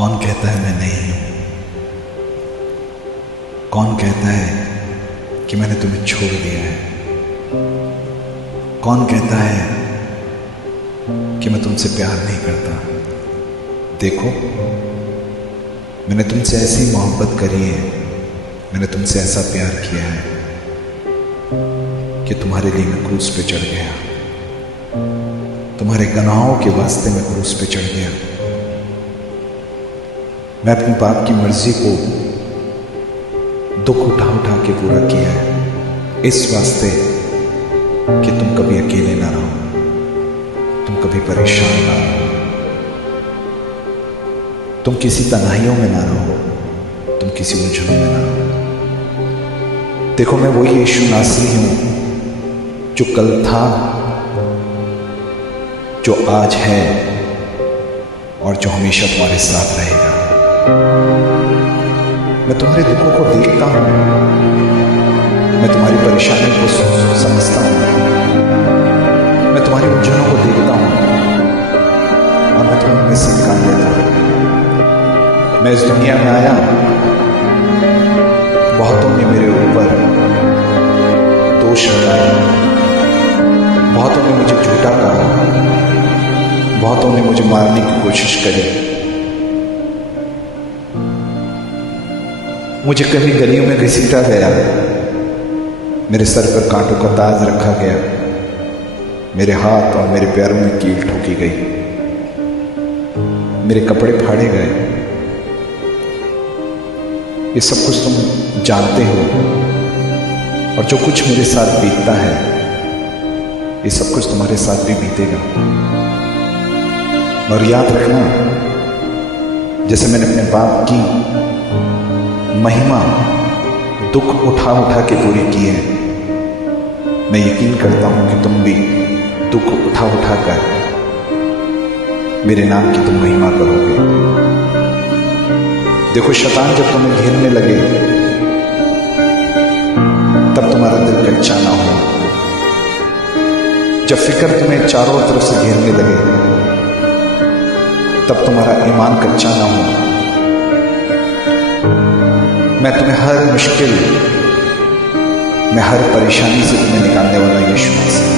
कौन कहता है मैं नहीं हूं? कौन कहता है कि मैंने तुम्हें छोड़ दिया है? कौन कहता है कि मैं तुमसे प्यार नहीं करता? देखो, मैंने तुमसे ऐसी मोहब्बत करी है, मैंने तुमसे ऐसा प्यार किया है कि तुम्हारे लिए मैं क्रूस पे चढ़ गया, तुम्हारे गुनाहों के वास्ते मैं क्रूस पे चढ़ गया। मैं अपनी बाप की मर्जी को दुख उठा उठा के पूरा किया है, इस वास्ते कि तुम कभी अकेले ना रहो, तुम कभी परेशान ना रहो, तुम किसी तन्हाइयों में ना रहो, तुम किसी उलझनों में ना रहो। देखो, मैं वही यीशु नासरी हूं जो कल था, जो आज है और जो हमेशा तुम्हारे साथ रहेगा। मैं तुम्हारे दुखों को देखता हूं, मैं तुम्हारी परेशानी को समझता हूं, मैं तुम्हारी उलझनों को देखता हूं और मैं तुम्हें उनमें से निकाल लेता हूं। मैं इस दुनिया में आया, बहुतों ने मेरे ऊपर दोष लगाए, बहुतों ने मुझे झूठा कहा, बहुतों ने मुझे मारने की कोशिश करी, मुझे कभी गलियों में घसीटा गया, मेरे सर पर कांटों का ताज रखा गया, मेरे हाथ और मेरे पैरों में कील ठोकी गई, मेरे कपड़े फाड़े गए। ये सब कुछ तुम जानते हो, और जो कुछ मेरे साथ बीतता है, ये सब कुछ तुम्हारे साथ भी बीतेगा। और याद रखना, जैसे मैंने अपने बाप की महिमा दुख उठा उठा के पूरी की है, मैं यकीन करता हूं कि तुम भी दुख उठा उठा कर मेरे नाम की तुम महिमा करोगे। देखो, शैतान जब तुम्हें घेरने लगे तब तुम्हारा दिल कच्चा ना हो। जब फिक्र तुम्हें चारों तरफ से घेरने लगे तब तुम्हारा ईमान कच्चा ना हो। मैं तुम्हें हर मुश्किल, मैं हर परेशानी से तुम्हें निकालने वाला यीशु मसीह,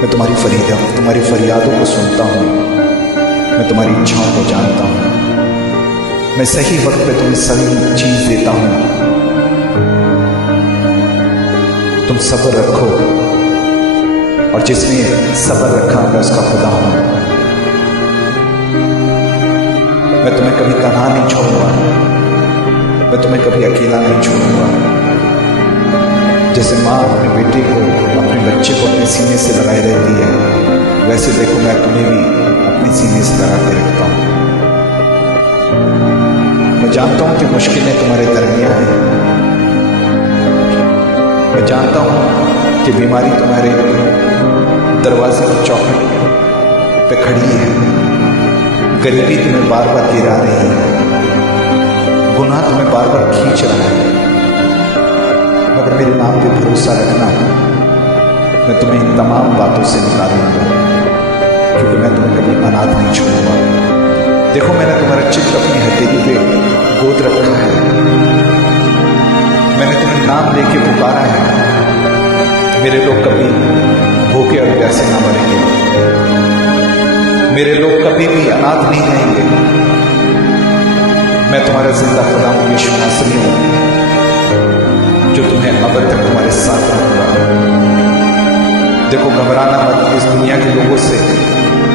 मैं तुम्हारी फरियादों को सुनता हूं, मैं तुम्हारी इच्छाओं को जानता हूं, मैं सही वक्त पे तुम्हें सही चीज देता हूं। तुम सब्र रखो, और जिसने सब्र रखा मैं उसका खुदा हूं। मैं तुम्हें कभी तन्हा नहीं छोड़ूंगा, मैं तुम्हें कभी अकेला नहीं छोड़ूंगा। जैसे माँ अपने बेटे को, अपने बच्चे को अपने सीने से लगाए रहती है, वैसे देखो मैं तुम्हें भी अपने सीने से लगा के रखता हूं। मैं जानता हूं कि मुश्किलें तुम्हारे दरमियान हैं, मैं जानता हूं कि बीमारी तुम्हारे दरवाजे की चौखट पे खड़ी है, गरीबी तुम्हें बार बार गिरा रही है, गुनाह तुम्हें बार बार खींच रहा है, मगर मेरे नाम पे भरोसा रखना, मैं तुम्हें इन तमाम बातों से निकालूंगा, क्योंकि मैं तुम्हें कभी अनाथ नहीं छोड़ूंगा। देखो, मैंने तुम्हारा चित्र अपनी हथेली पे गोद रखा है, मैंने तुम्हें नाम लेके पुकारा है। मेरे लोग कभी भूखे और प्यासे ना मरेंगे, मेरे लोग कभी भी अनाथ नहीं रहेंगे। मैं तुम्हारा जिंदा खुदा हूं, यीशु नासरी हूं, जो तुम्हें अब तक तुम्हारे साथ रहूंगा। देखो, घबराना मत इस दुनिया के लोगों से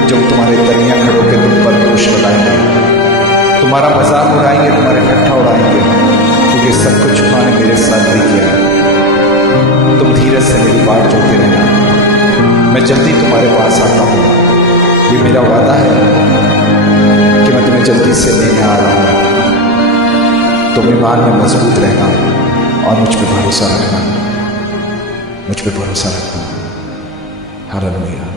जो तुम्हारे दरमियान खड़े होकर तुम पर दोष लगाएंगे, तुम्हारा मजाक उड़ाएंगे, तुम्हारे ठट्ठा उड़ाएंगे, क्योंकि सब कुछ उन्होंने मेरे साथ भी किया है। तुम धीरज से मेरी बात जोड़ते रहना, मैं जल्दी तुम्हारे पास आता हूँ। ये मेरा वादा है कि मैं तुम्हें जल्दी से लेने आ रहा हूँ। तुम ईमान में मजबूत रहना और मुझ पे भरोसा रखना, मुझ पे भरोसा रखना। हालेलुया।